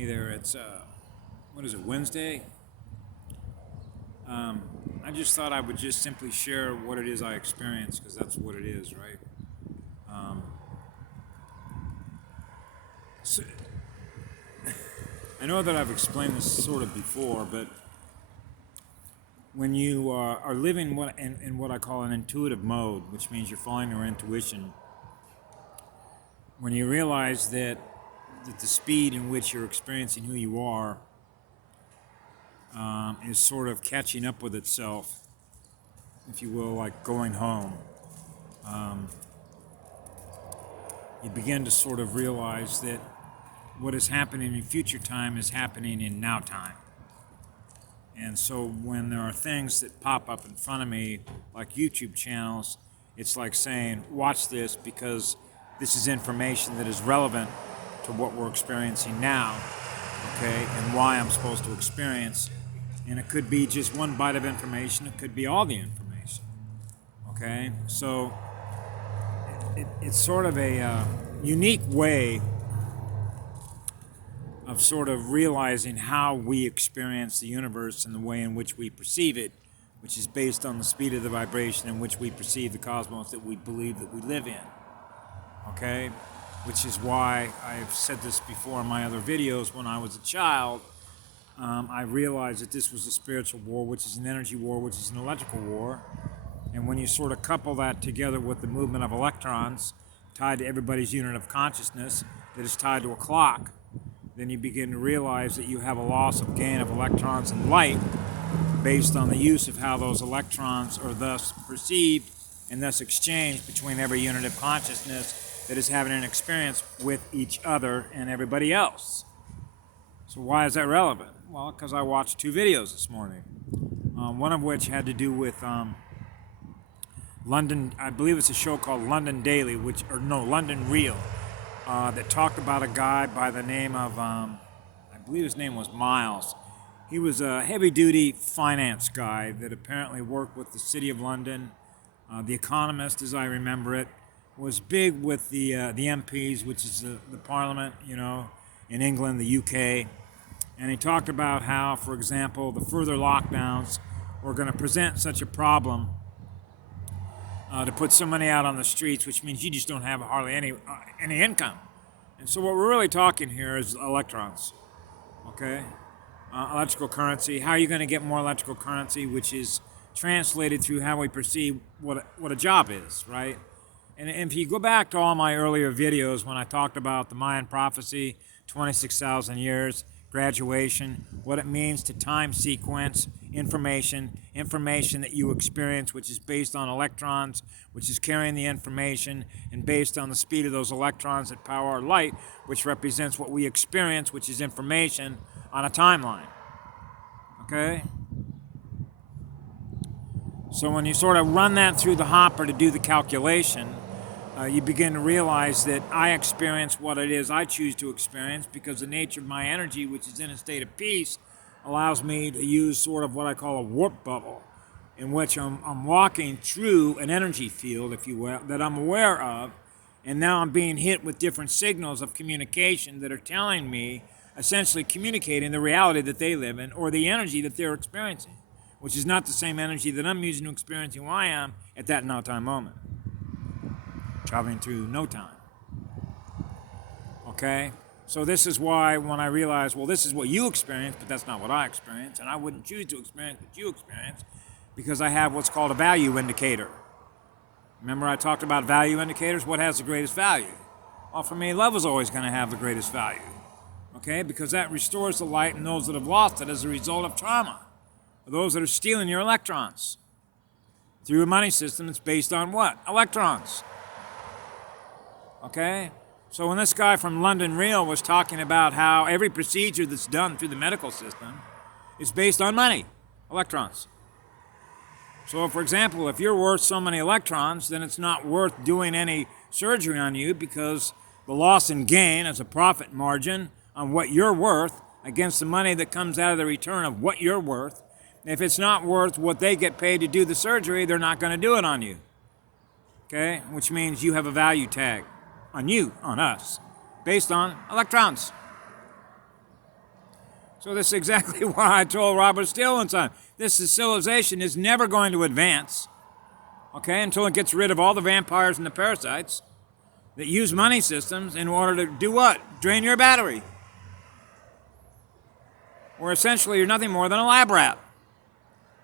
Either it's, what is it, Wednesday? I just thought I would just simply share what it is I experience, because that's what it is, right? So, I know that I've explained this sort of before, but when you are living in what I call an intuitive mode, which means you're following your intuition, when you realize that the speed in which you're experiencing who you are is sort of catching up with itself, if you will, like going home. You begin to sort of realize that what is happening in future time is happening in now time. And so when there are things that pop up in front of me, like YouTube channels, it's like saying, watch this because this is information that is relevant to what we're experiencing now, okay, and why I'm supposed to experience. And it could be just one bite of information, it could be all the information, okay? So it's sort of a unique way of sort of realizing how we experience the universe and the way in which we perceive it, which is based on the speed of the vibration in which we perceive the cosmos that we believe that we live in, okay? Which is why I've said this before in my other videos. When I was a child, I realized that this was a spiritual war, which is an energy war, which is an electrical war. And when you sort of couple that together with the movement of electrons tied to everybody's unit of consciousness that is tied to a clock, then you begin to realize that you have a loss of gain of electrons and light based on the use of how those electrons are thus perceived and thus exchanged between every unit of consciousness that is having an experience with each other and everybody else. So why is that relevant? Well, because I watched two videos this morning, one of which had to do with London, I believe it's a show called London Daily, London Real, that talked about a guy by the name of, I believe his name was Miles. He was a heavy-duty finance guy that apparently worked with the City of London. The Economist, as I remember it, was big with the MPs, which is the Parliament, in England, the UK. And he talked about how, for example, the further lockdowns were going to present such a problem to put so many out on the streets, which means you just don't have hardly any income. And so what we're really talking here is electrons, okay? Electrical currency. How are you going to get more electrical currency, which is translated through how we perceive what a job is, right? And if you go back to all my earlier videos when I talked about the Mayan prophecy, 26,000 years, graduation, what it means to time sequence information that you experience, which is based on electrons, which is carrying the information, and based on the speed of those electrons that power our light, which represents what we experience, which is information on a timeline. Okay? So when you sort of run that through the hopper to do the calculation, you begin to realize that I experience what it is I choose to experience because the nature of my energy, which is in a state of peace, allows me to use sort of what I call a warp bubble, in which I'm walking through an energy field, if you will, that I'm aware of, and now I'm being hit with different signals of communication that are telling me, essentially communicating the reality that they live in or the energy that they're experiencing, which is not the same energy that I'm using to experience who I am at that now-time moment. Traveling through no time. Okay? So this is why when I realize, well, this is what you experience, but that's not what I experience, and I wouldn't choose to experience what you experience because I have what's called a value indicator. Remember I talked about value indicators? What has the greatest value? Well, for me, love is always going to have the greatest value. Okay? Because that restores the light in those that have lost it as a result of trauma. Or those that are stealing your electrons. Through a money system that's based on what? Electrons. Okay? So when this guy from London Real was talking about how every procedure that's done through the medical system is based on money, electrons. So for example, if you're worth so many electrons, then it's not worth doing any surgery on you because the loss and gain as a profit margin on what you're worth against the money that comes out of the return of what you're worth. If it's not worth what they get paid to do the surgery, they're not going to do it on you. Okay? Which means you have a value tag on you, on us, based on electrons. So this is exactly why I told Robert Steele one time, this civilization is never going to advance, okay, until it gets rid of all the vampires and the parasites that use money systems in order to do what? Drain your battery. Or essentially you're nothing more than a lab rat,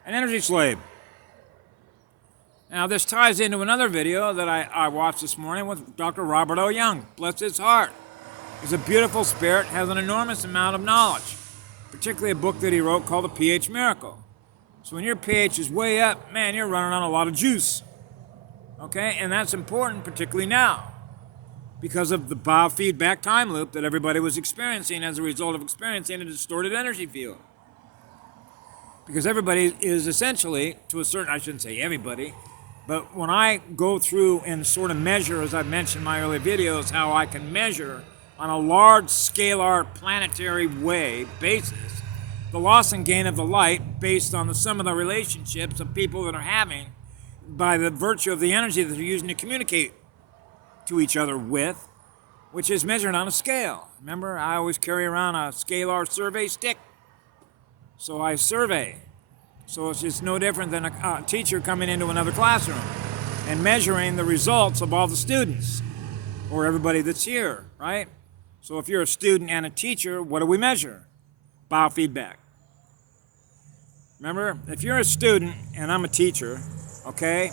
an energy slave. Now this ties into another video that I watched this morning with Dr. Robert O. Young. Bless his heart. He's a beautiful spirit, has an enormous amount of knowledge, particularly a book that he wrote called The pH Miracle. So when your pH is way up, man, you're running on a lot of juice. Okay, and that's important, particularly now, because of the biofeedback time loop that everybody was experiencing as a result of experiencing a distorted energy field. Because everybody is essentially, to a certain, I shouldn't say everybody, but when I go through and sort of measure, as I've mentioned in my earlier videos, how I can measure on a large scalar planetary way basis the loss and gain of the light based on the sum of the relationships of people that are having by the virtue of the energy that they're using to communicate to each other with, which is measured on a scale. Remember, I always carry around a scalar survey stick. So I survey. So it's just no different than a teacher coming into another classroom and measuring the results of all the students or everybody that's here, right? So if you're a student and a teacher, what do we measure? Biofeedback. Remember, if you're a student and I'm a teacher, okay,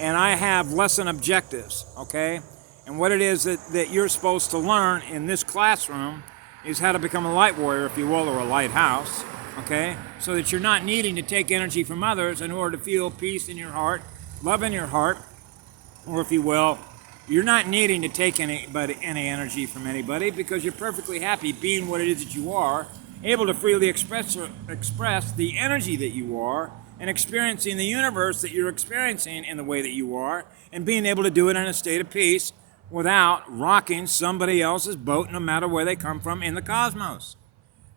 and I have lesson objectives, okay, and what it is that you're supposed to learn in this classroom is how to become a light warrior, if you will, or a lighthouse, okay, so that you're not needing to take energy from others in order to feel peace in your heart, love in your heart, or if you will, you're not needing to take any energy from anybody because you're perfectly happy being what it is that you are, able to freely express the energy that you are, and experiencing the universe that you're experiencing in the way that you are, and being able to do it in a state of peace without rocking somebody else's boat, no matter where they come from in the cosmos.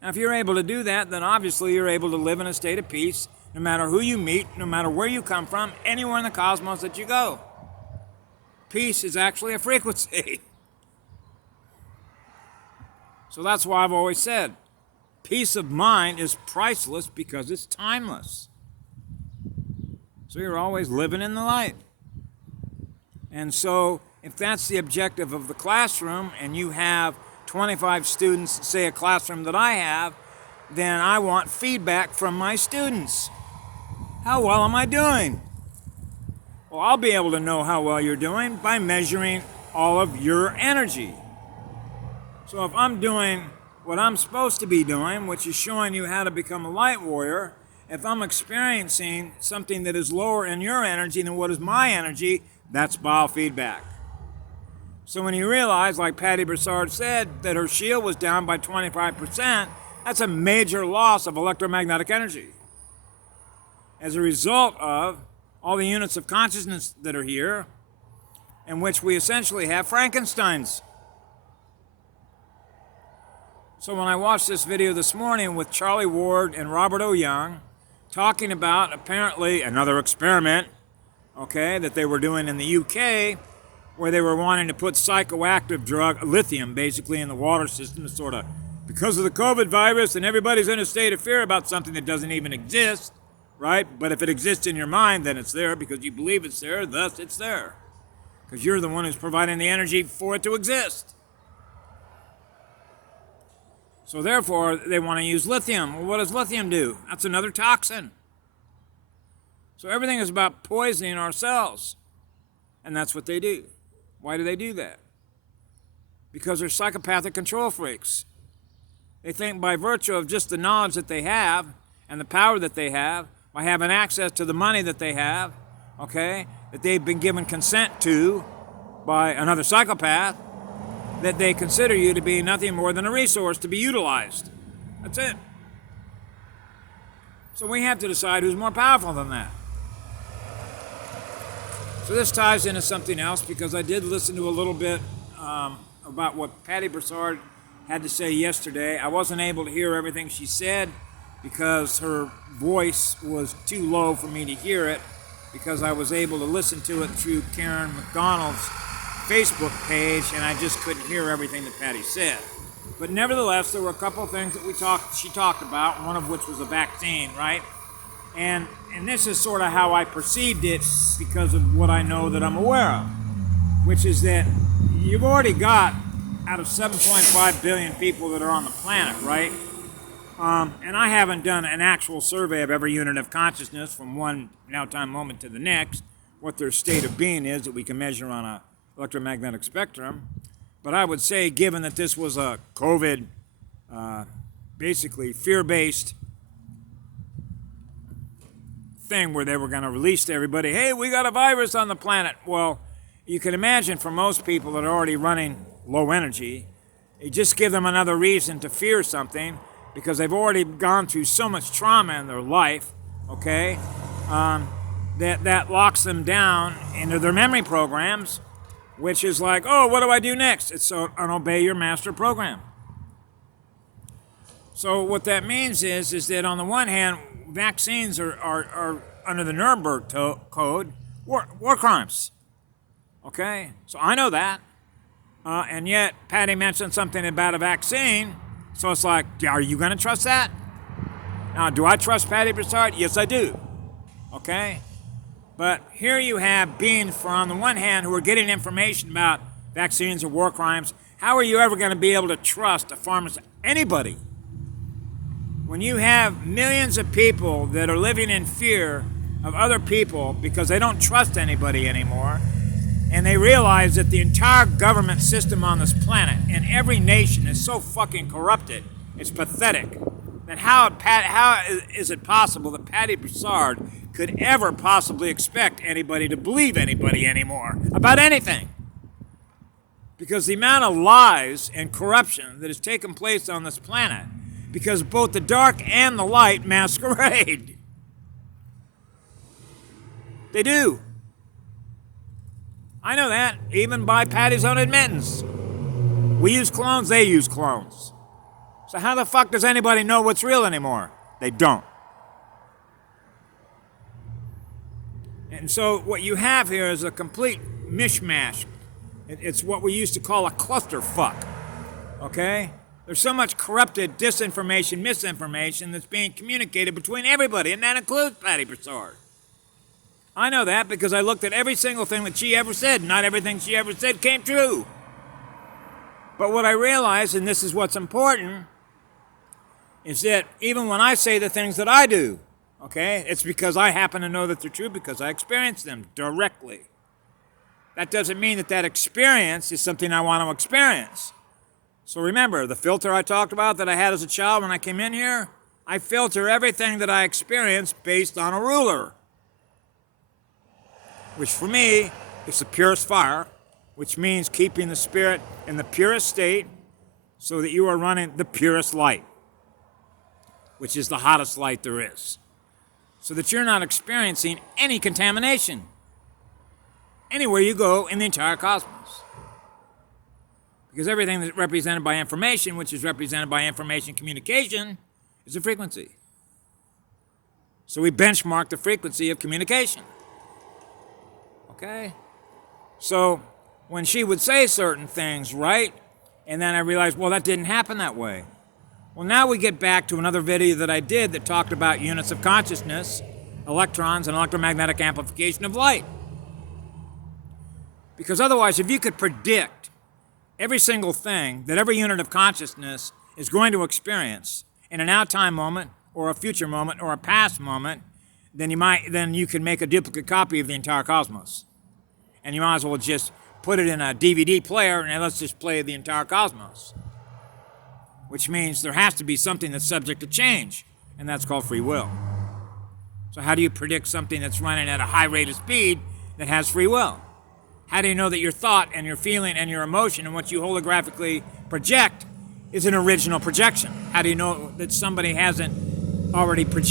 Now, if you're able to do that, then obviously you're able to live in a state of peace, no matter who you meet, no matter where you come from, anywhere in the cosmos that you go. Peace is actually a frequency. So that's why I've always said, peace of mind is priceless because it's timeless. So you're always living in the light. And so if that's the objective of the classroom and you have 25 students, say a classroom that I have, then I want feedback from my students. How well am I doing? Well, I'll be able to know how well you're doing by measuring all of your energy. So if I'm doing what I'm supposed to be doing, which is showing you how to become a light warrior, if I'm experiencing something that is lower in your energy than what is my energy, that's biofeedback. So when you realize, like Patty Broussard said, that her shield was down by 25%, that's a major loss of electromagnetic energy. As a result of all the units of consciousness that are here, in which we essentially have Frankensteins. So when I watched this video this morning with Charlie Ward and Robert O. Young, talking about apparently another experiment, okay, that they were doing in the UK, where they were wanting to put psychoactive drug, lithium, basically in the water system, to sort of, because of the COVID virus and everybody's in a state of fear about something that doesn't even exist, right? But if it exists in your mind, then it's there because you believe it's there, thus it's there. Because you're the one who's providing the energy for it to exist. So therefore, they want to use lithium. Well, what does lithium do? That's another toxin. So everything is about poisoning our cells. And that's what they do. Why do they do that? Because they're psychopathic control freaks. They think by virtue of just the knowledge that they have and the power that they have, by having access to the money that they have, okay, that they've been given consent to by another psychopath, that they consider you to be nothing more than a resource to be utilized. That's it. So we have to decide who's more powerful than that. So this ties into something else because I did listen to a little bit about what Patty Broussard had to say yesterday. I wasn't able to hear everything she said because her voice was too low for me to hear it, because I was able to listen to it through Karen McDonald's Facebook page, and I just couldn't hear everything that Patty said. But nevertheless, there were a couple of things that she talked about, one of which was a vaccine, right? And this is sort of how I perceived it because of what I know that I'm aware of, which is that you've already got, out of 7.5 billion people that are on the planet, right? And I haven't done an actual survey of every unit of consciousness from one now-time moment to the next, what their state of being is that we can measure on a electromagnetic spectrum. But I would say, given that this was a COVID, basically fear-based thing where they were going to release to everybody, hey, we got a virus on the planet. Well, you can imagine for most people that are already running low energy, you just give them another reason to fear something because they've already gone through so much trauma in their life, okay, that locks them down into their memory programs, which is like, oh, what do I do next? It's an obey your master program. So what that means is that on the one hand, vaccines are under the Nuremberg Code, war crimes. Okay? So I know that. And yet, Patty mentioned something about a vaccine, so it's like, are you going to trust that? Now, do I trust Patty Broussard? Yes, I do. Okay? But here you have beings, for on the one hand, who are getting information about vaccines or war crimes. How are you ever going to be able to trust a pharmacist? Anybody. When you have millions of people that are living in fear of other people because they don't trust anybody anymore, and they realize that the entire government system on this planet and every nation is so fucking corrupted, it's pathetic. Then how is it possible that Patty Broussard could ever possibly expect anybody to believe anybody anymore about anything? Because the amount of lies and corruption that has taken place on this planet, because both the dark and the light masquerade. They do. I know that, even by Patty's own admittance. We use clones, they use clones. So how the fuck does anybody know what's real anymore? They don't. And so what you have here is a complete mishmash. It's what we used to call a clusterfuck, okay? There's so much corrupted disinformation, misinformation that's being communicated between everybody, and that includes Patty Broussard. I know that because I looked at every single thing that she ever said. Not everything she ever said came true. But what I realized, and this is what's important, is that even when I say the things that I do, okay, it's because I happen to know that they're true because I experienced them directly. That doesn't mean that that experience is something I want to experience. So remember, the filter I talked about that I had as a child when I came in here, I filter everything that I experience based on a ruler, which for me is the purest fire, which means keeping the spirit in the purest state so that you are running the purest light, which is the hottest light there is, so that you're not experiencing any contamination anywhere you go in the entire cosmos. Because everything that's represented by information, which is represented by information communication, is a frequency. So we benchmark the frequency of communication. Okay? So when she would say certain things, right? And then I realized, well, that didn't happen that way. Well, now we get back to another video that I did that talked about units of consciousness, electrons, and electromagnetic amplification of light. Because otherwise, if you could predict every single thing that every unit of consciousness is going to experience in an out-time moment, or a future moment, or a past moment, then you can make a duplicate copy of the entire cosmos. And you might as well just put it in a DVD player and let's just play the entire cosmos. Which means there has to be something that's subject to change, and that's called free will. So how do you predict something that's running at a high rate of speed that has free will? How do you know that your thought and your feeling and your emotion and what you holographically project is an original projection? How do you know that somebody hasn't already projected